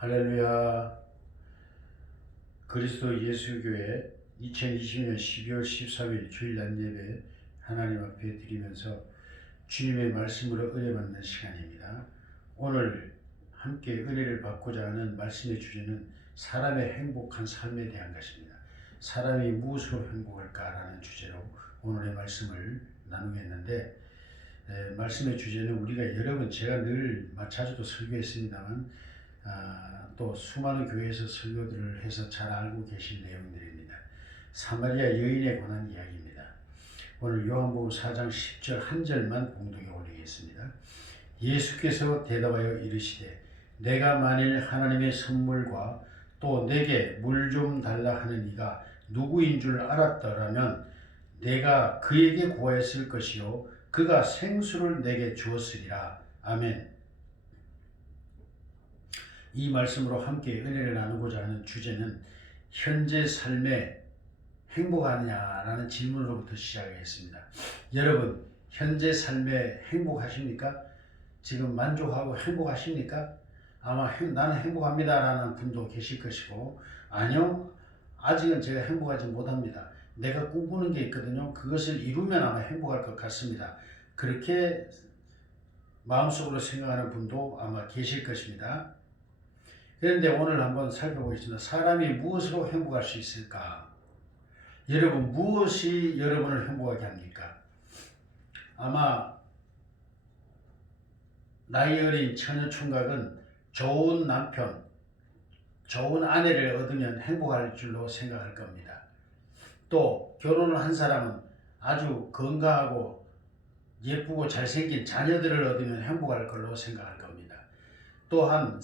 할렐루야. 그리스도 예수교회 2020년 12월 13일 주일 낮예배 하나님 앞에 드리면서 주님의 말씀으로 은혜 받는 시간입니다. 오늘 함께 은혜를 받고자 하는 말씀의 주제는 사람의 행복한 삶에 대한 것입니다. 사람이 무엇으로 행복할까라는 주제로 오늘의 말씀을 나누겠는데, 말씀의 주제는 우리가 여러 번 제가 늘 자주도 설교했습니다만 또 수많은 교회에서 설교들을 해서 잘 알고 계신 내용들입니다. 사마리아 여인에 관한 이야기입니다. 오늘 요한복음 4장 10절 한 절만 봉독에 올리겠습니다. 예수께서 대답하여 이르시되 내가 만일 하나님의 선물과 또 내게 물 좀 달라 하는 이가 누구인 줄 알았더라면 내가 그에게 구하였을 것이요 그가 생수를 내게 주었으리라. 아멘. 이 말씀으로 함께 은혜를 나누고자 하는 주제는 현재 삶에 행복하냐라는 질문으로부터 시작하겠습니다. 여러분, 현재 삶에 행복하십니까? 지금 만족하고 행복하십니까? 아마 나는 행복합니다라는 분도 계실 것이고, 아니요, 아직은 제가 행복하지 못합니다. 내가 꿈꾸는 게 있거든요. 그것을 이루면 아마 행복할 것 같습니다. 그렇게 마음속으로 생각하는 분도 아마 계실 것입니다. 그런데 오늘 한번 살펴보겠습니다. 사람이 무엇으로 행복할 수 있을까? 여러분, 무엇이 여러분을 행복하게 합니까? 아마 나이 어린 처녀 총각은 좋은 남편, 좋은 아내를 얻으면 행복할 줄로 생각할 겁니다. 또 결혼을 한 사람은 아주 건강하고 예쁘고 잘생긴 자녀들을 얻으면 행복할 걸로 생각할 겁니다. 또한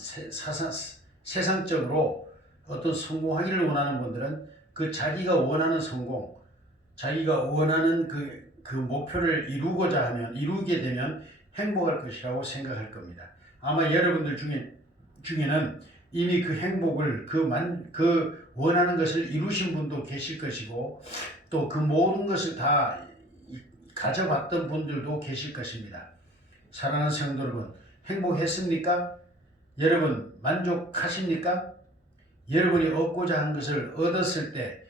세상적으로 어떤 성공하기를 원하는 분들은 그 자기가 원하는 성공, 자기가 원하는 그 목표를 이루게 되면 행복할 것이라고 생각할 겁니다. 아마 여러분들 중에는 이미 그 행복을 그 원하는 것을 이루신 분도 계실 것이고, 또 그 모든 것을 다 가져봤던 분들도 계실 것입니다. 사랑하는 성도 여러분, 행복했습니까? 여러분 만족하십니까? 여러분이 얻고자 한 것을 얻었을 때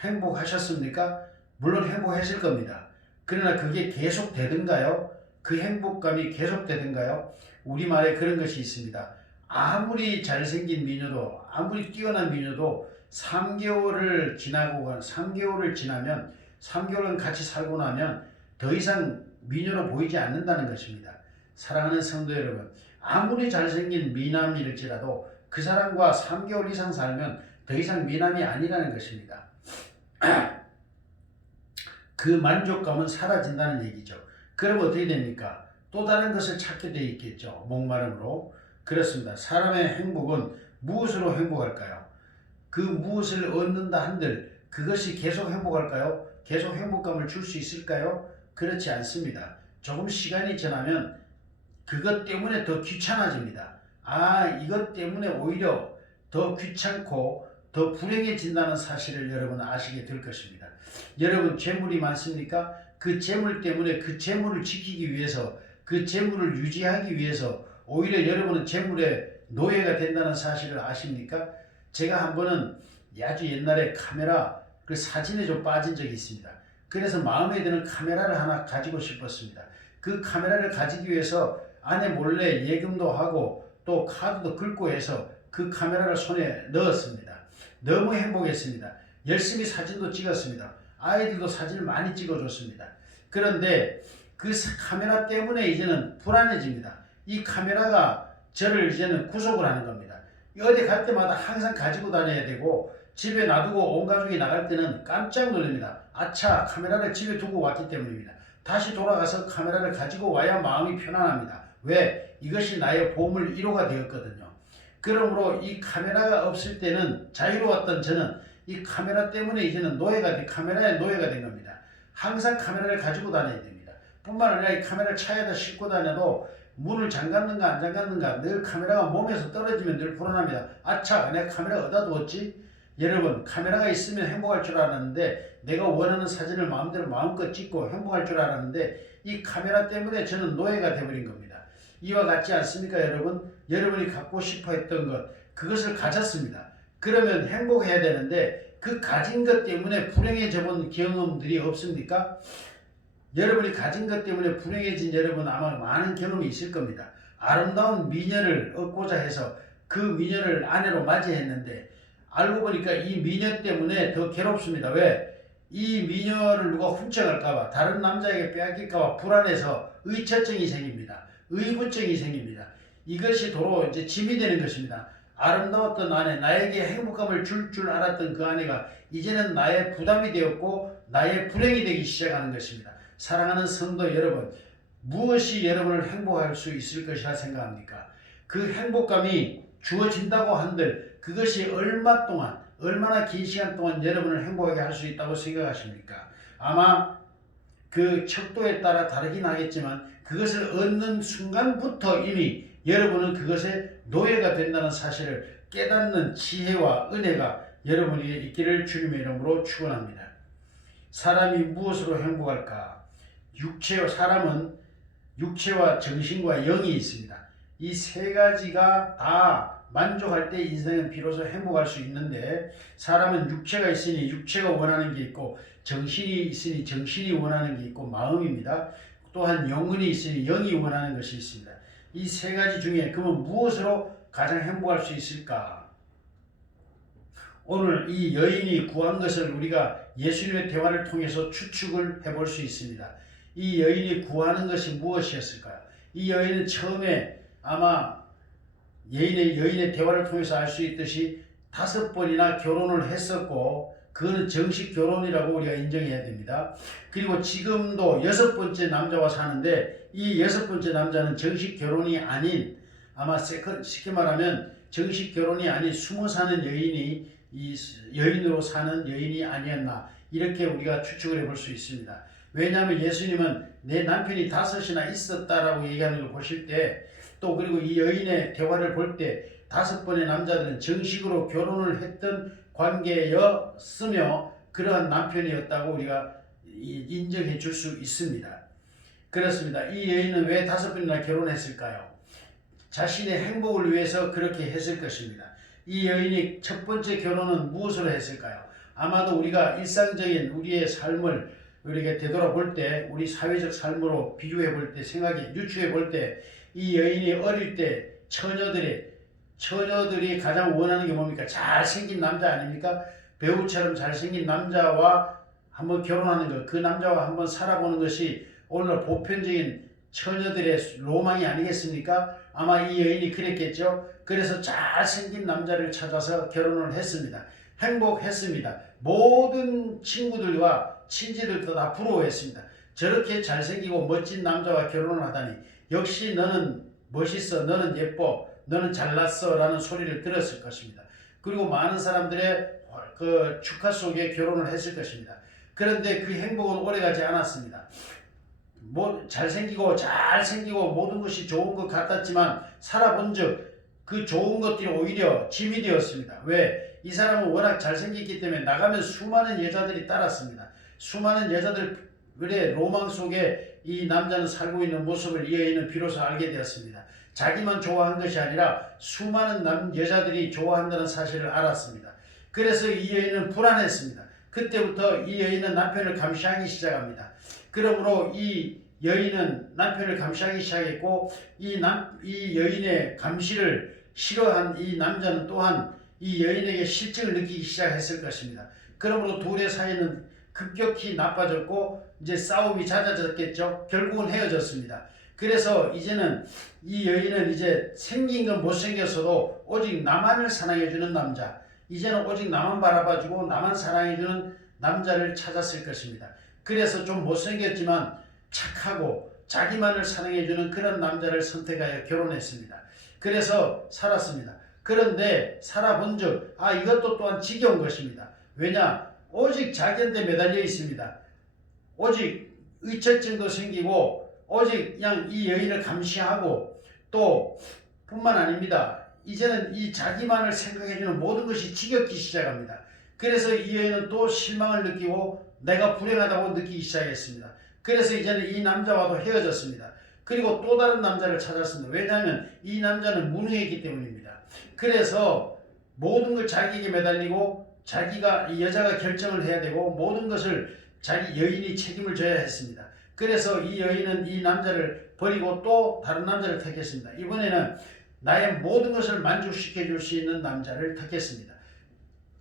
행복하셨습니까? 물론 행복했을 겁니다. 그러나 그게 계속되던가요? 그 행복감이 계속되던가요? 우리말에 그런 것이 있습니다. 아무리 잘생긴 미녀도, 아무리 뛰어난 미녀도 3개월을 지나면 3개월은 같이 살고 나면 더 이상 미녀로 보이지 않는다는 것입니다. 사랑하는 성도 여러분, 아무리 잘생긴 미남일지라도 그 사람과 3개월 이상 살면 더 이상 미남이 아니라는 것입니다. 그 만족감은 사라진다는 얘기죠. 그럼 어떻게 됩니까? 또 다른 것을 찾게 돼 있겠죠. 목마름으로. 그렇습니다. 사람의 행복은 무엇으로 행복할까요? 그 무엇을 얻는다 한들 그것이 계속 행복할까요? 계속 행복감을 줄 수 있을까요? 그렇지 않습니다. 조금 시간이 지나면 그것 때문에 더 귀찮아집니다. 이것 때문에 오히려 더 귀찮고 더 불행해진다는 사실을 여러분 아시게 될 것입니다. 여러분 재물이 많습니까? 그 재물 때문에 그 재물을 지키기 위해서, 그 재물을 유지하기 위해서 오히려 여러분은 재물의 노예가 된다는 사실을 아십니까? 제가 한 번은 아주 옛날에 카메라 그 사진에 좀 빠진 적이 있습니다. 그래서 마음에 드는 카메라를 하나 가지고 싶었습니다. 그 카메라를 가지기 위해서 아내 몰래 예금도 하고 또 카드도 긁고 해서 그 카메라를 손에 넣었습니다. 너무 행복했습니다. 열심히 사진도 찍었습니다. 아이들도 사진을 많이 찍어줬습니다. 그런데 그 카메라 때문에 이제는 불안해집니다. 이 카메라가 저를 이제는 구속을 하는 겁니다. 어디 갈 때마다 항상 가지고 다녀야 되고, 집에 놔두고 온 가족이 나갈 때는 깜짝 놀랍니다. 아차, 카메라를 집에 두고 왔기 때문입니다. 다시 돌아가서 카메라를 가지고 와야 마음이 편안합니다. 왜? 이것이 나의 보물 1호가 되었거든요. 그러므로 이 카메라가 없을 때는 자유로웠던 저는 이 카메라 때문에 이제는 카메라의 노예가 된 겁니다. 항상 카메라를 가지고 다녀야 됩니다. 뿐만 아니라 이 카메라를 차에다 싣고 다녀도 문을 잠갔는가 안 잠갔는가 늘 카메라가 몸에서 떨어지면 늘 불안합니다. 아차, 내가 카메라 어디다 두었지? 여러분, 카메라가 있으면 행복할 줄 알았는데, 내가 원하는 사진을 마음껏 찍고 행복할 줄 알았는데, 이 카메라 때문에 저는 노예가 되어버린 겁니다. 이와 같지 않습니까, 여러분? 여러분이 갖고 싶어 했던 것, 그것을 가졌습니다. 그러면 행복해야 되는데 그 가진 것 때문에 불행해져 본 경험들이 없습니까? 여러분이 가진 것 때문에 불행해진 여러분 아마 많은 경험이 있을 겁니다. 아름다운 미녀를 얻고자 해서 그 미녀를 아내로 맞이했는데 알고 보니까 이 미녀 때문에 더 괴롭습니다. 왜? 이 미녀를 누가 훔쳐갈까봐, 다른 남자에게 빼앗길까봐 불안해서 의처증이 생깁니다. 의부증이 생깁니다. 이것이 도로 이제 짐이 되는 것입니다. 아름다웠던 아내, 나에게 행복감을 줄 알았던 그 아내가 이제는 나의 부담이 되었고 나의 불행이 되기 시작하는 것입니다. 사랑하는 성도 여러분, 무엇이 여러분을 행복할 수 있을 것이라 생각합니까? 그 행복감이 주어진다고 한들 그것이 얼마나 긴 시간 동안 여러분을 행복하게 할 수 있다고 생각하십니까? 아마 그 척도에 따라 다르긴 하겠지만 그것을 얻는 순간부터 이미 여러분은 그것의 노예가 된다는 사실을 깨닫는 지혜와 은혜가 여러분에게 있기를 주님의 이름으로 축원합니다. 사람이 무엇으로 행복할까? 사람은 육체와 정신과 영이 있습니다. 이 세 가지가 다 만족할 때 인생은 비로소 행복할 수 있는데, 사람은 육체가 있으니 육체가 원하는 게 있고, 정신이 있으니 정신이 원하는 게 있고 마음입니다. 또한 영혼이 있으니 영이 원하는 것이 있습니다. 이 세 가지 중에 그러면 무엇으로 가장 행복할 수 있을까? 오늘 이 여인이 구한 것을 우리가 예수님의 대화를 통해서 추측을 해볼 수 있습니다. 이 여인이 구하는 것이 무엇이었을까요? 이 여인은 처음에 아마 여인의 대화를 통해서 알 수 있듯이 5번이나 결혼을 했었고, 그거는 정식 결혼이라고 우리가 인정해야 됩니다. 그리고 지금도 6번째 남자와 사는데, 이 6번째 남자는 정식 결혼이 아닌, 아마 쉽게 말하면 정식 결혼이 아닌 숨어 사는 여인이 이 여인으로 사는 여인이 아니었나, 이렇게 우리가 추측을 해볼 수 있습니다. 왜냐하면 예수님은 내 남편이 5이나 있었다라고 얘기하는 걸 보실 때, 또 그리고 이 여인의 대화를 볼 때 5번의 남자들은 정식으로 결혼을 했던 관계였으며 그러한 남편이었다고 우리가 인정해 줄 수 있습니다. 그렇습니다. 이 여인은 왜 5번이나 결혼했을까요? 자신의 행복을 위해서 그렇게 했을 것입니다. 이 여인이 첫 번째 결혼은 무엇으로 했을까요? 아마도 우리가 일상적인 우리의 삶을 우리가 되돌아볼 때, 우리 사회적 삶으로 비교해 볼 때, 유추해 볼 때, 이 여인이 어릴 때 처녀들이 가장 원하는 게 뭡니까? 잘생긴 남자 아닙니까? 배우처럼 잘생긴 남자와 한번 결혼하는 것, 그 남자와 한번 살아보는 것이 오늘날 보편적인 처녀들의 로망이 아니겠습니까? 아마 이 여인이 그랬겠죠. 그래서 잘생긴 남자를 찾아서 결혼을 했습니다. 행복했습니다. 모든 친구들과 친지들도 다 부러워했습니다. 저렇게 잘생기고 멋진 남자와 결혼을 하다니, 역시 너는 멋있어, 너는 예뻐, 너는 잘났어 라는 소리를 들었을 것입니다. 그리고 많은 사람들의 그 축하 속에 결혼을 했을 것입니다. 그런데 그 행복은 오래가지 않았습니다. 잘생기고 모든 것이 좋은 것 같았지만 살아본 즉 그 좋은 것들이 오히려 짐이 되었습니다. 왜? 이 사람은 워낙 잘생겼기 때문에 나가면 수많은 여자들이 따랐습니다. 수많은 여자들의 로망 속에 이 남자는 살고 있는 모습을 이 여인은 비로소 알게 되었습니다. 자기만 좋아한 것이 아니라 수많은 여자들이 좋아한다는 사실을 알았습니다. 그래서 이 여인은 불안했습니다. 그때부터 이 여인은 남편을 감시하기 시작합니다. 그러므로 이 여인은 남편을 감시하기 시작했고, 이 여인의 감시를 싫어한 이 남자는 또한 이 여인에게 실증을 느끼기 시작했을 것입니다. 그러므로 둘의 사이는 급격히 나빠졌고 이제 싸움이 잦아졌겠죠. 결국은 헤어졌습니다. 그래서 이제는 이 여인은 이제 생긴 건 못생겼어도 오직 나만을 사랑해주는 남자, 이제는 오직 나만 바라봐주고 나만 사랑해주는 남자를 찾았을 것입니다. 그래서 좀 못생겼지만 착하고 자기만을 사랑해주는 그런 남자를 선택하여 결혼했습니다. 그래서 살았습니다. 그런데 살아본 즉 이것도 또한 지겨운 것입니다. 왜냐? 오직 자기한테 매달려 있습니다. 오직 의처증도 생기고 오직 그냥 이 여인을 감시하고, 또 뿐만 아닙니다. 이제는 이 자기만을 생각해주는 모든 것이 지겹기 시작합니다. 그래서 이 여인은 또 실망을 느끼고 내가 불행하다고 느끼기 시작했습니다. 그래서 이제는 이 남자와도 헤어졌습니다. 그리고 또 다른 남자를 찾았습니다. 왜냐하면 이 남자는 무능했기 때문입니다. 그래서 모든 걸 자기에게 매달리고 자기가 이 여자가 결정을 해야 되고 모든 것을 자기 여인이 책임을 져야 했습니다. 그래서 이 여인은 이 남자를 버리고 또 다른 남자를 택했습니다. 이번에는 나의 모든 것을 만족시켜 줄 수 있는 남자를 택했습니다.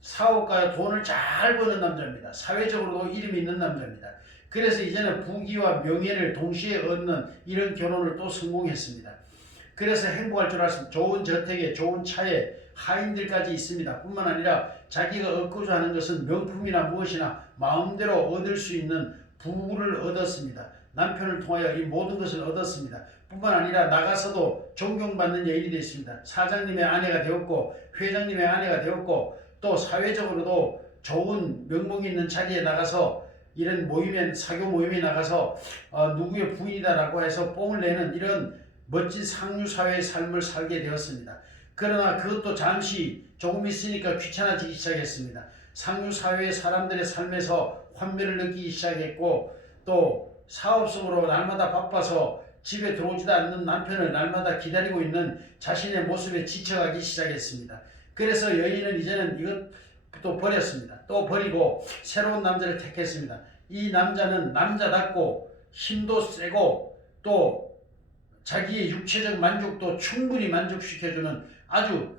사업가야 돈을 잘 버는 남자입니다. 사회적으로도 이름이 있는 남자입니다. 그래서 이제는 부귀와 명예를 동시에 얻는 이런 결혼을 또 성공했습니다. 그래서 행복할 줄 알았습니다. 좋은 저택에 좋은 차에 하인들까지 있습니다. 뿐만 아니라 자기가 얻고자 하는 것은 명품이나 무엇이나 마음대로 얻을 수 있는 부를 얻었습니다. 남편을 통하여 이 모든 것을 얻었습니다. 뿐만 아니라 나가서도 존경받는 여인이 됐습니다. 사장님의 아내가 되었고 회장님의 아내가 되었고 또 사회적으로도 좋은 명목 있는 자리에 나가서 이런 모임에 사교 모임에 나가서 누구의 부인이다라고 해서 뽕을 내는 이런 멋진 상류사회의 삶을 살게 되었습니다. 그러나 그것도 잠시 조금 있으니까 귀찮아지기 시작했습니다. 상류사회의 사람들의 삶에서 환멸을 느끼기 시작했고 또 사업성으로 날마다 바빠서 집에 들어오지도 않는 남편을 날마다 기다리고 있는 자신의 모습에 지쳐가기 시작했습니다. 그래서 여인은 이제는 이것도 버렸습니다. 또 버리고 새로운 남자를 택했습니다. 이 남자는 남자답고 힘도 세고 또 자기의 육체적 만족도 충분히 만족시켜주는 아주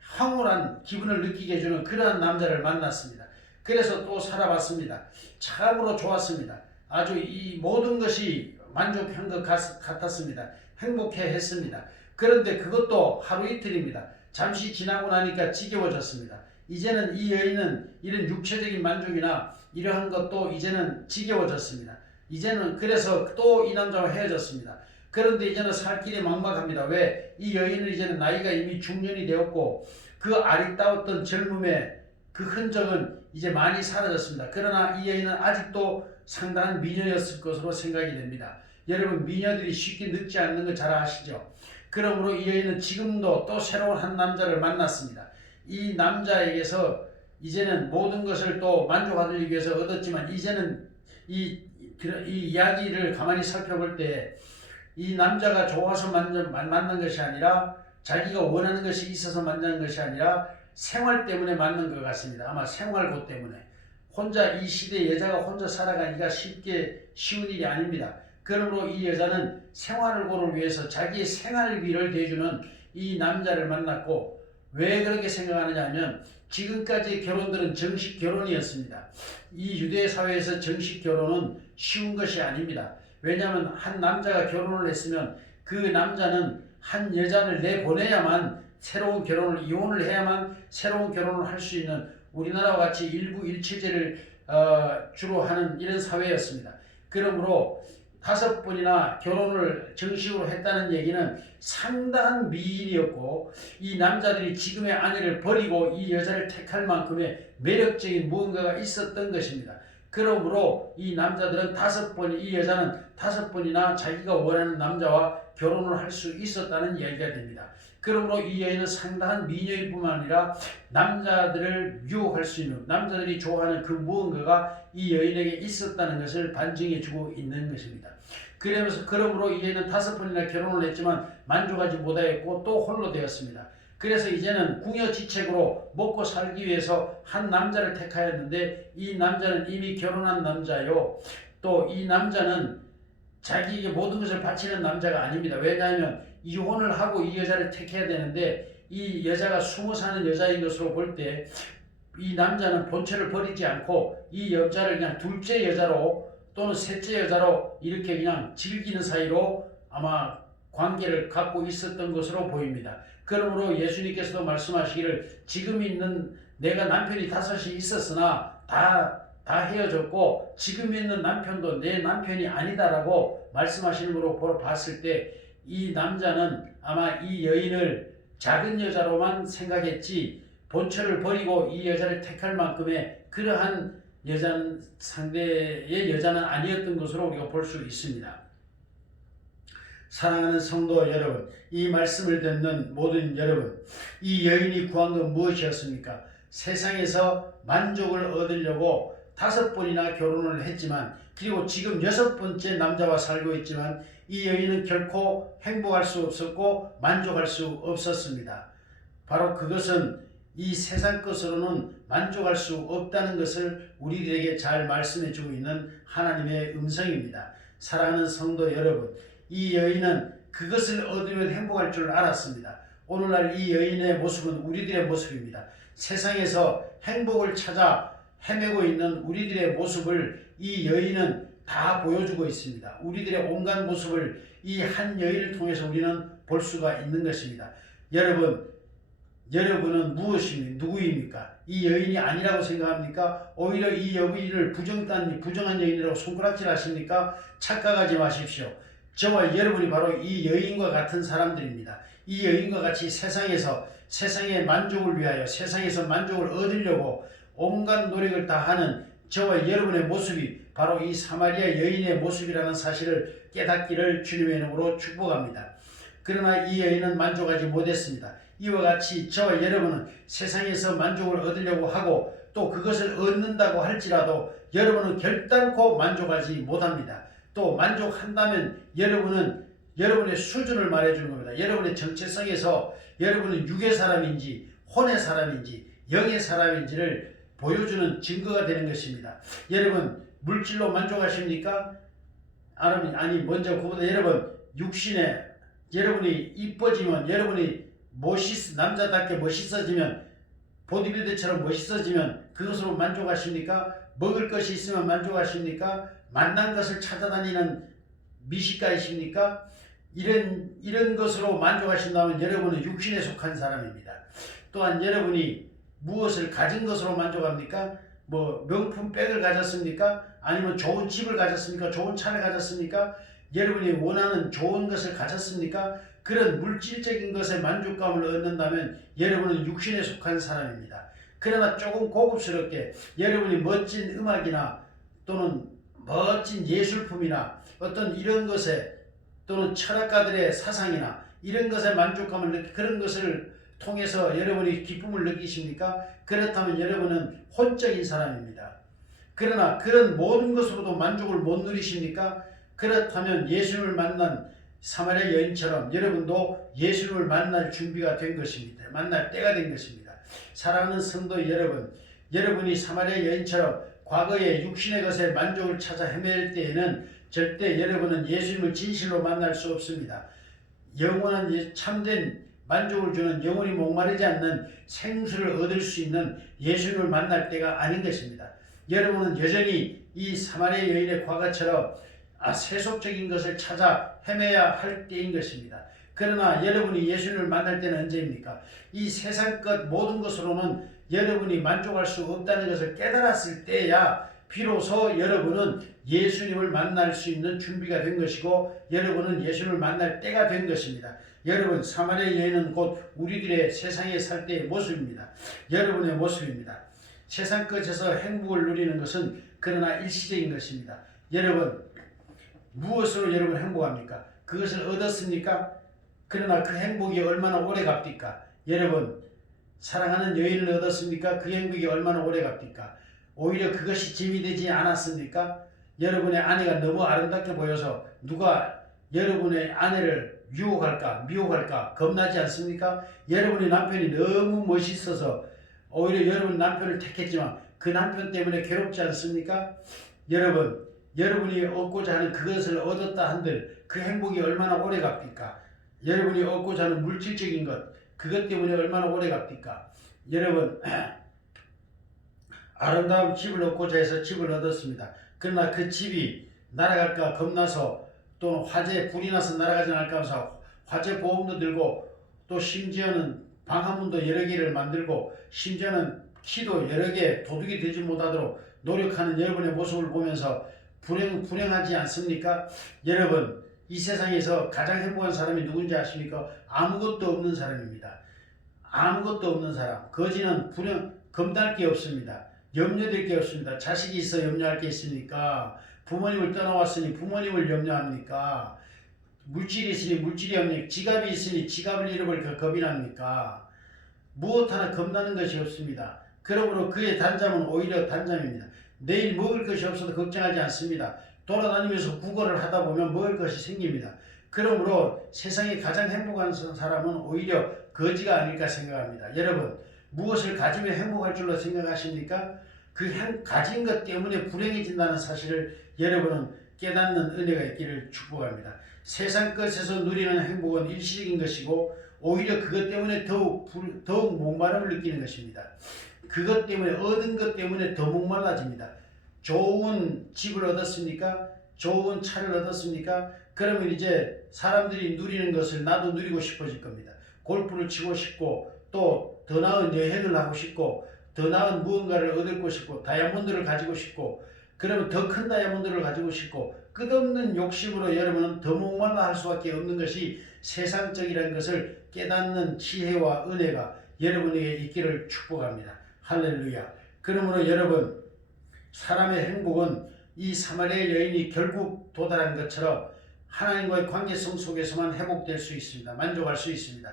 황홀한 기분을 느끼게 해주는 그러한 남자를 만났습니다. 그래서 또 살아봤습니다. 참으로 좋았습니다. 아주 이 모든 것이 만족한 것 같았습니다. 행복해 했습니다. 그런데 그것도 하루 이틀입니다. 잠시 지나고 나니까 지겨워졌습니다. 이제는 이 여인은 이런 육체적인 만족이나 이러한 것도 이제는 지겨워졌습니다. 이제는 그래서 또 이 남자와 헤어졌습니다. 그런데 이제는 살 길이 막막합니다. 왜? 이 여인은 이제는 나이가 이미 중년이 되었고 그 아리따웠던 젊음의 그 흔적은 이제 많이 사라졌습니다. 그러나 이 여인은 아직도 상당한 미녀였을 것으로 생각이 됩니다. 여러분 미녀들이 쉽게 늙지 않는 거 잘 아시죠? 그러므로 이 여인은 지금도 또 새로운 한 남자를 만났습니다. 이 남자에게서 이제는 모든 것을 또 만족하기 위해서 얻었지만 이제는 이 이야기를 가만히 살펴볼 때 이 남자가 좋아서 만난 것이 아니라 자기가 원하는 것이 있어서 만난 것이 아니라 생활 때문에 만난 것 같습니다. 아마 생활고 때문에. 혼자 이 시대 여자가 혼자 살아가기가 쉬운 일이 아닙니다. 그러므로 이 여자는 생활고를 위해서 자기의 생활비를 대주는 이 남자를 만났고 왜 그렇게 생각하느냐 하면 지금까지의 결혼들은 정식 결혼이었습니다. 이 유대 사회에서 정식 결혼은 쉬운 것이 아닙니다. 왜냐하면 한 남자가 결혼을 했으면 그 남자는 한 여자를 내보내야만 새로운 결혼을 이혼을 해야만 새로운 결혼을 할 수 있는 우리나라와 같이 일부 일체제를 주로 하는 이런 사회였습니다. 그러므로 5번이나 결혼을 정식으로 했다는 얘기는 상당한 미인이었고 이 남자들이 지금의 아내를 버리고 이 여자를 택할 만큼의 매력적인 무언가가 있었던 것입니다. 그러므로 이 남자들은 이 여자는 5번이나 자기가 원하는 남자와 결혼을 할 수 있었다는 이야기가 됩니다. 그러므로 이 여인은 상당한 미녀일 뿐만 아니라 남자들을 유혹할 수 있는 남자들이 좋아하는 그 무언가가 이 여인에게 있었다는 것을 반증해주고 있는 것입니다. 그러므로 이 여인은 5번이나 결혼을 했지만 만족하지 못하였고 또 홀로 되었습니다. 그래서 이제는 궁여지책으로 먹고 살기 위해서 한 남자를 택하였는데 이 남자는 이미 결혼한 남자요. 또 이 남자는 자기에게 모든 것을 바치는 남자가 아닙니다. 왜냐하면 이혼을 하고 이 여자를 택해야 되는데 이 여자가 숨어 사는 여자인 것으로 볼 때 이 남자는 본체를 버리지 않고 이 여자를 그냥 둘째 여자로 또는 셋째 여자로 이렇게 그냥 즐기는 사이로 아마 관계를 갖고 있었던 것으로 보입니다. 그러므로 예수님께서도 말씀하시기를 지금 있는 내가 남편이 5이 있었으나 다 헤어졌고 지금 있는 남편도 내 남편이 아니다라고 말씀하시는 걸로 봤을 때 이 남자는 아마 이 여인을 작은 여자로만 생각했지 본처를 버리고 이 여자를 택할 만큼의 그러한 상대의 여자는 아니었던 것으로 우리가 볼 수 있습니다. 사랑하는 성도 여러분, 이 말씀을 듣는 모든 여러분, 이 여인이 구한 건 무엇이었습니까? 세상에서 만족을 얻으려고 5번이나 결혼을 했지만 그리고 지금 6번째 남자와 살고 있지만 이 여인은 결코 행복할 수 없었고 만족할 수 없었습니다. 바로 그것은 이 세상 것으로는 만족할 수 없다는 것을 우리들에게 잘 말씀해 주고 있는 하나님의 음성입니다. 사랑하는 성도 여러분, 이 여인은 그것을 얻으면 행복할 줄 알았습니다. 오늘날 이 여인의 모습은 우리들의 모습입니다. 세상에서 행복을 찾아 헤매고 있는 우리들의 모습을 이 여인은 다 보여주고 있습니다. 우리들의 온갖 모습을 이 한 여인을 통해서 우리는 볼 수가 있는 것입니다. 여러분은 누구입니까? 이 여인이 아니라고 생각합니까? 오히려 이 여인을 부정한 여인이라고 손가락질 하십니까? 착각하지 마십시오. 저와 여러분이 바로 이 여인과 같은 사람들입니다. 이 여인과 같이 세상의 만족을 위하여 세상에서 만족을 얻으려고 온갖 노력을 다하는 저와 여러분의 모습이 바로 이 사마리아 여인의 모습이라는 사실을 깨닫기를 주님의 이름으로 축복합니다. 그러나 이 여인은 만족하지 못했습니다. 이와 같이 저와 여러분은 세상에서 만족을 얻으려고 하고 또 그것을 얻는다고 할지라도 여러분은 결단코 만족하지 못합니다. 또 만족한다면 여러분은 여러분의 수준을 말해주는 겁니다. 여러분의 정체성에서 여러분은 육의 사람인지 혼의 사람인지 영의 사람인지를 보여주는 증거가 되는 것입니다. 여러분 물질로 만족하십니까? 아니 먼저 그보다 여러분 육신에 여러분이 이뻐지면 여러분이 남자답게 멋있어지면 보디빌더처럼 멋있어지면 그것으로 만족하십니까? 먹을 것이 있으면 만족하십니까? 만난 것을 찾아다니는 미식가이십니까? 이런 것으로 만족하신다면 여러분은 육신에 속한 사람입니다. 또한 여러분이 무엇을 가진 것으로 만족합니까? 명품 백을 가졌습니까? 아니면 좋은 집을 가졌습니까? 좋은 차를 가졌습니까? 여러분이 원하는 좋은 것을 가졌습니까? 그런 물질적인 것에 만족감을 얻는다면 여러분은 육신에 속한 사람입니다. 그러나 조금 고급스럽게 여러분이 멋진 음악이나 또는 멋진 예술품이나 어떤 이런 것에 또는 철학가들의 사상이나 이런 것에 만족감을 그런 것을 통해서 여러분이 기쁨을 느끼십니까? 그렇다면 여러분은 혼적인 사람입니다. 그러나 그런 모든 것으로도 만족을 못 누리십니까? 그렇다면 예수님을 만난 사마리아 여인처럼 여러분도 예수님을 만날 준비가 된 것입니다. 만날 때가 된 것입니다. 사랑하는 성도 여러분, 여러분이 사마리아 여인처럼 과거의 육신의 것에 만족을 찾아 헤맬 때에는 절대 여러분은 예수님을 진실로 만날 수 없습니다. 영원한 참된 만족을 주는 영원히 목마르지 않는 생수를 얻을 수 있는 예수님을 만날 때가 아닌 것입니다. 여러분은 여전히 이 사마리아 여인의 과거처럼 세속적인 것을 찾아 헤매야 할 때인 것입니다. 그러나 여러분이 예수님을 만날 때는 언제입니까? 이 세상 것 모든 것으로는 여러분이 만족할 수 없다는 것을 깨달았을 때야 비로소 여러분은 예수님을 만날 수 있는 준비가 된 것이고 여러분은 예수님을 만날 때가 된 것입니다. 여러분 사마리아 여인은 곧 우리들의 세상에 살 때의 모습입니다. 여러분의 모습입니다. 세상 것에서 행복을 누리는 것은 그러나 일시적인 것입니다. 여러분 무엇으로 여러분 행복합니까? 그것을 얻었습니까? 그러나 그 행복이 얼마나 오래 갑니까? 여러분 사랑하는 여인을 얻었습니까? 그 행복이 얼마나 오래 갑니까? 오히려 그것이 짐이 되지 않았습니까? 여러분의 아내가 너무 아름답게 보여서 누가 여러분의 아내를 미혹할까 겁나지 않습니까? 여러분의 남편이 너무 멋있어서 오히려 여러분 남편을 택했지만 그 남편 때문에 괴롭지 않습니까? 여러분이 얻고자 하는 그것을 얻었다 한들 그 행복이 얼마나 오래 갑니까? 여러분이 얻고자 하는 물질적인 것 그것 때문에 얼마나 오래 갑니까? 여러분 아름다운 집을 얻고자 해서 집을 얻었습니다. 그러나 그 집이 날아갈까 겁나서 또는 불이 나서 날아가지 않을까 하면서 화재 보험도 들고 또 심지어는 방 한 문도 여러 개를 만들고 심지어는 키도 여러 개 도둑이 되지 못하도록 노력하는 여러분의 모습을 보면서 불행하지 않습니까? 여러분 이 세상에서 가장 행복한 사람이 누군지 아십니까? 아무것도 없는 사람입니다. 아무것도 없는 사람. 거지는 겁날 게 없습니다. 염려될 게 없습니다. 자식이 있어 염려할 게 있습니까? 부모님을 떠나왔으니 부모님을 염려합니까? 물질이 있으니 물질이 염려, 지갑이 있으니 지갑을 잃어버릴까 겁이 납니까? 무엇 하나 겁나는 것이 없습니다. 그러므로 그의 단잠은 오히려 단잠입니다. 내일 먹을 것이 없어도 걱정하지 않습니다. 돌아다니면서 구걸을 하다 보면 먹을 것이 생깁니다. 그러므로 세상에 가장 행복한 사람은 오히려 거지가 아닐까 생각합니다. 여러분, 무엇을 가지면 행복할 줄로 생각하십니까? 가진 것 때문에 불행해진다는 사실을 여러분은 깨닫는 은혜가 있기를 축복합니다. 세상 것에서 누리는 행복은 일시적인 것이고 오히려 그것 때문에 더욱 목마름을 느끼는 것입니다. 그것 때문에 얻은 것 때문에 더 목말라집니다. 좋은 집을 얻었습니까? 좋은 차를 얻었습니까? 그러면 이제 사람들이 누리는 것을 나도 누리고 싶어질 겁니다. 골프를 치고 싶고 또 더 나은 여행을 하고 싶고 더 나은 무언가를 얻고 싶고 다이아몬드를 가지고 싶고 그러면 더 큰 다이아몬드를 가지고 싶고 끝없는 욕심으로 여러분은 더 목말라 할 수밖에 없는 것이 세상적이라는 것을 깨닫는 지혜와 은혜가 여러분에게 있기를 축복합니다. 할렐루야. 그러므로 여러분, 사람의 행복은 이 사마리아 여인이 결국 도달한 것처럼 하나님과의 관계성 속에서만 회복될 수 있습니다. 만족할 수 있습니다.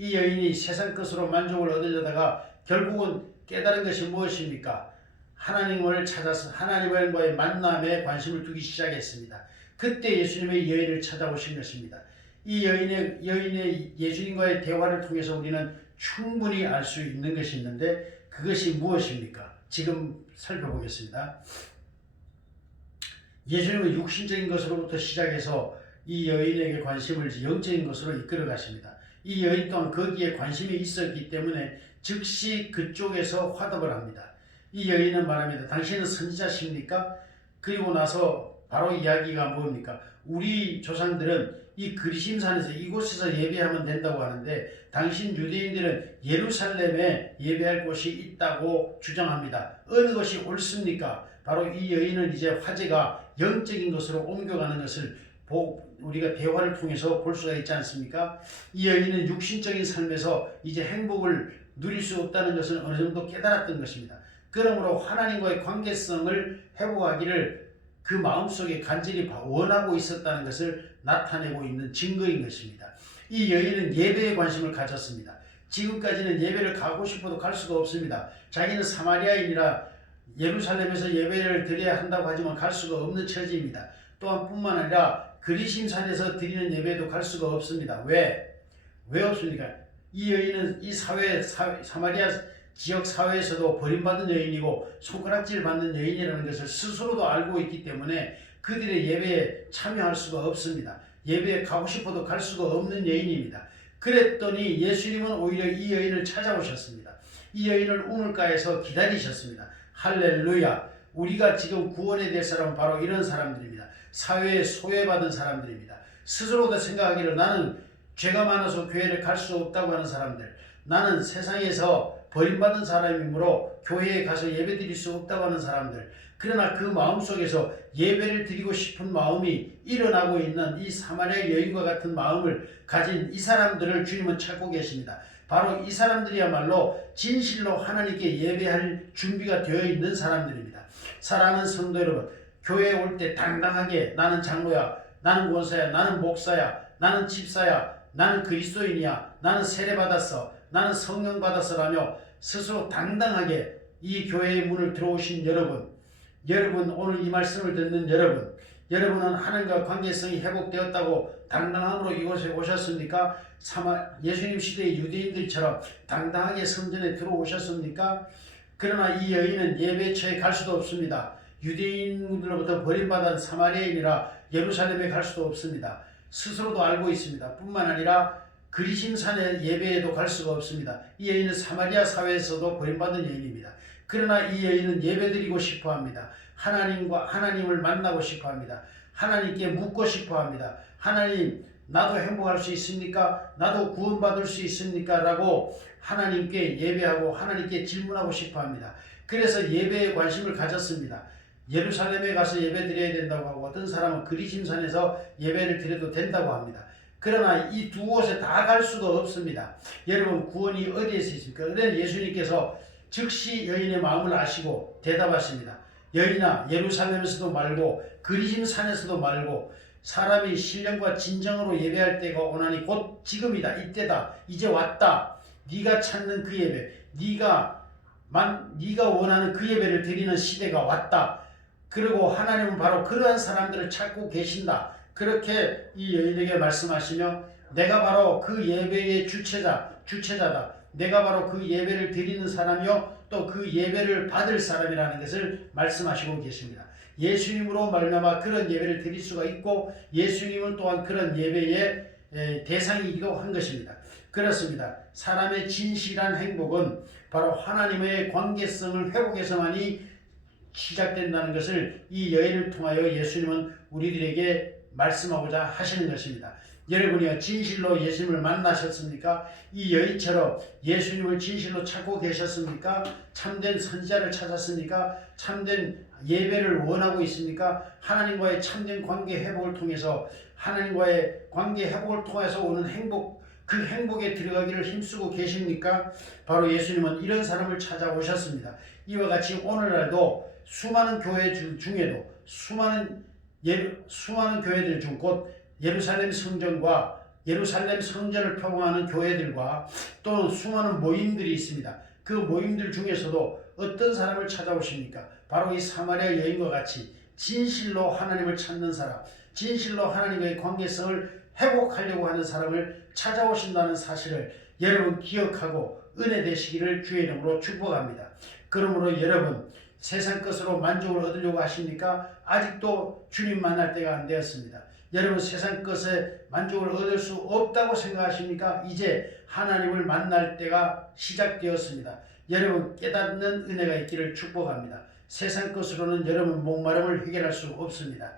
이 여인이 세상 것으로 만족을 얻으려다가 결국은 깨달은 것이 무엇입니까? 하나님을 찾아서 하나님과의 만남에 관심을 두기 시작했습니다. 그때 예수님의 여인을 찾아오신 것입니다. 이 여인의 예수님과의 대화를 통해서 우리는 충분히 알 수 있는 것이 있는데 그것이 무엇입니까? 지금 살펴보겠습니다. 예수님은 육신적인 것으로부터 시작해서 이 여인에게 관심을 영적인 것으로 이끌어 가십니다. 이 여인 또한 거기에 관심이 있었기 때문에 즉시 그쪽에서 화답을 합니다. 이 여인은 말합니다. 당신은 선지자십니까? 그리고 나서 바로 이야기가 뭡니까? 우리 조상들은 이 그리심산에서 이곳에서 예배하면 된다고 하는데 당신 유대인들은 예루살렘에 예배할 곳이 있다고 주장합니다. 어느 것이 옳습니까? 바로 이 여인은 이제 화제가 영적인 것으로 옮겨가는 것을 우리가 대화를 통해서 볼 수가 있지 않습니까? 이 여인은 육신적인 삶에서 이제 행복을 누릴 수 없다는 것을 어느 정도 깨달았던 것입니다. 그러므로 하나님과의 관계성을 회복하기를 그 마음속에 간절히 원하고 있었다는 것을 나타내고 있는 증거인 것입니다. 이 여인은 예배에 관심을 가졌습니다. 지금까지는 예배를 가고 싶어도 갈 수가 없습니다. 자기는 사마리아인이라 예루살렘에서 예배를 드려야 한다고 하지만 갈 수가 없는 처지입니다. 또한 뿐만 아니라 그리심산에서 드리는 예배도 갈 수가 없습니다. 왜 없습니까? 이 여인은 이 사마리아 지역 사회에서도 버림받은 여인이고 손가락질 받는 여인이라는 것을 스스로도 알고 있기 때문에 그들의 예배에 참여할 수가 없습니다. 예배에 가고 싶어도 갈 수가 없는 여인입니다. 그랬더니 예수님은 오히려 이 여인을 찾아오셨습니다. 이 여인을 우물가에서 기다리셨습니다. 할렐루야. 우리가 지금 구원에 될 사람은 바로 이런 사람들입니다. 사회에 소외받은 사람들입니다. 스스로도 생각하기를 나는 죄가 많아서 교회를 갈 수 없다고 하는 사람들, 나는 세상에서 버림받은 사람이므로 교회에 가서 예배드릴 수 없다고 하는 사람들, 그러나 그 마음속에서 예배를 드리고 싶은 마음이 일어나고 있는 이 사마리아 여인과 같은 마음을 가진 이 사람들을 주님은 찾고 계십니다. 바로 이 사람들이야말로 진실로 하나님께 예배할 준비가 되어 있는 사람들입니다. 사랑하는 성도 여러분, 교회에 올 때 당당하게 나는 장로야, 나는 권사야, 나는 목사야, 나는 집사야, 나는 그리스도인이야, 나는 세례받았어, 나는 성령 받았어라며 스스로 당당하게 이 교회의 문을 들어오신 여러분 오늘 이 말씀을 듣는 여러분은 하나님과 관계성이 회복되었다고 당당함으로 이곳에 오셨습니까? 예수님 시대의 유대인들처럼 당당하게 성전에 들어오셨습니까? 그러나 이 여인은 예배처에 갈 수도 없습니다. 유대인들로부터 버림받은 사마리아인이라 예루살렘에 갈 수도 없습니다. 스스로도 알고 있습니다. 뿐만 아니라 그리심산의 예배에도 갈 수가 없습니다. 이 여인은 사마리아 사회에서도 버림받은 여인입니다. 그러나 이 여인은 예배드리고 싶어합니다. 하나님을 만나고 싶어합니다. 하나님께 묻고 싶어합니다. 하나님, 나도 행복할 수 있습니까? 나도 구원받을 수 있습니까? 라고 하나님께 예배하고 하나님께 질문하고 싶어합니다. 그래서 예배에 관심을 가졌습니다. 예루살렘에 가서 예배드려야 된다고 하고 어떤 사람은 그리심산에서 예배를 드려도 된다고 합니다. 그러나 이 두 곳에 다 갈 수가 없습니다. 여러분, 구원이 어디에서 있습니까? 그런데 예수님께서 즉시 여인의 마음을 아시고 대답하십니다. 여인아, 예루살렘에서도 말고 그리심산에서도 말고 사람이 신령과 진정으로 예배할 때가 오나니 곧 지금이다. 이때다. 이제 왔다. 네가 찾는 그 예배, 네가 원하는 그 예배를 드리는 시대가 왔다. 그리고 하나님은 바로 그러한 사람들을 찾고 계신다. 그렇게 이 여인에게 말씀하시며 내가 바로 그 예배의 주체자다. 내가 바로 그 예배를 드리는 사람이요 또 그 예배를 받을 사람이라는 것을 말씀하시고 계십니다. 예수님으로 말미암아 그런 예배를 드릴 수가 있고 예수님은 또한 그런 예배의 대상이기도 한 것입니다. 그렇습니다. 사람의 진실한 행복은 바로 하나님의 관계성을 회복해서만이 시작된다는 것을 이 여인을 통하여 예수님은 우리들에게 말씀하고자 하시는 것입니다. 여러분이요 진실로 예수님을 만나셨습니까? 이 여인처럼 예수님을 진실로 찾고 계셨습니까? 참된 선지자를 찾았습니까? 참된 예배를 원하고 있습니까? 하나님과의 참된 관계 회복을 통해서 하나님과의 관계 회복을 통해서 오는 행복, 그 행복에 들어가기를 힘쓰고 계십니까? 바로 예수님은 이런 사람을 찾아오셨습니다. 이와 같이 오늘날도 수많은 교회들 중에도 수많은 교회들 중 곧 예루살렘 성전과 예루살렘 성전을 표방하는 교회들과 또는 수많은 모임들이 있습니다. 그 모임들 중에서도 어떤 사람을 찾아오십니까? 바로 이 사마리아 여인과 같이 진실로 하나님을 찾는 사람, 진실로 하나님과의 관계성을 회복하려고 하는 사람을 찾아오신다는 사실을 여러분 기억하고 은혜 되시기를 주의 이름으로 축복합니다. 그러므로 여러분 세상 것으로 만족을 얻으려고 하십니까? 아직도 주님 만날 때가 안 되었습니다. 여러분 세상 것에 만족을 얻을 수 없다고 생각하십니까? 이제 하나님을 만날 때가 시작되었습니다. 여러분 깨닫는 은혜가 있기를 축복합니다. 세상 것으로는 여러분 목마름을 해결할 수 없습니다.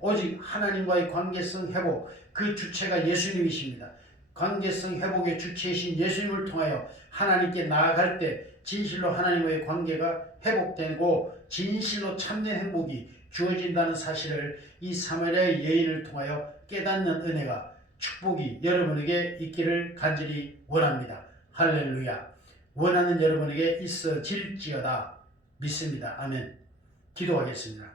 오직 하나님과의 관계성 회복, 그 주체가 예수님이십니다. 관계성 회복의 주체이신 예수님을 통하여 하나님께 나아갈 때 진실로 하나님과의 관계가 회복되고 진실로 참된 행복이 주어진다는 사실을 이 사마리아의 여인을 통하여 깨닫는 은혜가 축복이 여러분에게 있기를 간절히 원합니다. 할렐루야. 원하는 여러분에게 있어질지어다 믿습니다. 아멘. 기도하겠습니다.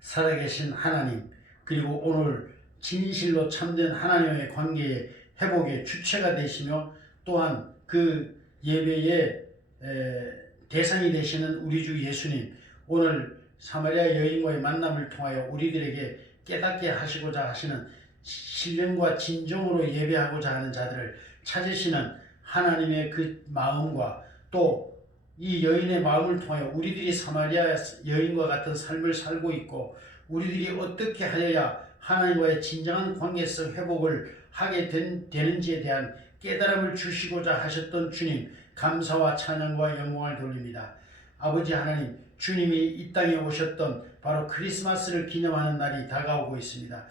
살아계신 하나님, 그리고 오늘 진실로 참된 하나님의 관계의 회복의 주체가 되시며 또한 그 예배의 대상이 되시는 우리 주 예수님, 오늘 사마리아 여인과의 만남을 통하여 우리들에게 깨닫게 하시고자 하시는 신령과 진정으로 예배하고자 하는 자들을 찾으시는 하나님의 그 마음과 또 이 여인의 마음을 통하여 우리들이 사마리아 여인과 같은 삶을 살고 있고 우리들이 어떻게 하여야 하나님과의 진정한 관계성 회복을 하게 되는지에 대한 깨달음을 주시고자 하셨던 주님, 감사와 찬양과 영광을 돌립니다. 아버지 하나님, 주님이 이 땅에 오셨던 바로 크리스마스를 기념하는 날이 다가오고 있습니다.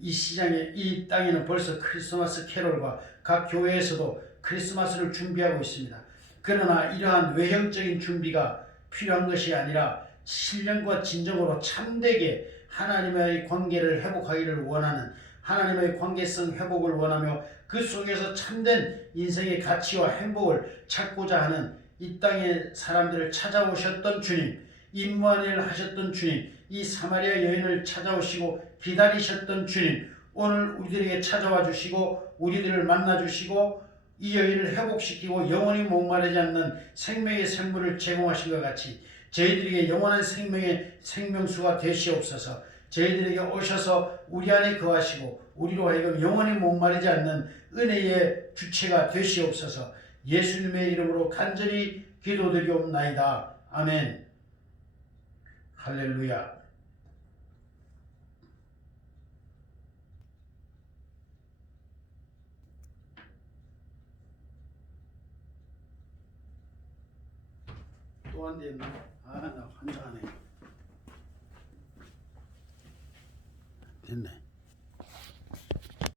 이 땅에는 벌써 크리스마스 캐롤과 각 교회에서도 크리스마스를 준비하고 있습니다. 그러나 이러한 외형적인 준비가 필요한 것이 아니라 신령과 진정으로 참되게 하나님의 관계를 회복하기를 원하는, 하나님의 관계성 회복을 원하며 그 속에서 참된 인생의 가치와 행복을 찾고자 하는 이 땅의 사람들을 찾아오셨던 주님, 임마누엘 하셨던 주님, 이 사마리아 여인을 찾아오시고 기다리셨던 주님, 오늘 우리들에게 찾아와 주시고 우리들을 만나 주시고 이 여인을 회복시키고 영원히 목마르지 않는 생명의 생물을 제공하신 것 같이 저희들에게 영원한 생명의 생명수가 되시옵소서. 저희들에게 오셔서 우리 안에 거하시고 우리로 하여금 영원히 목마르지 않는 은혜의 주체가 되시옵소서. 예수님의 이름으로 간절히 기도드리옵나이다. 아멘. 할렐루야. 또 한 대 있나? 나 환장하네. 됐네.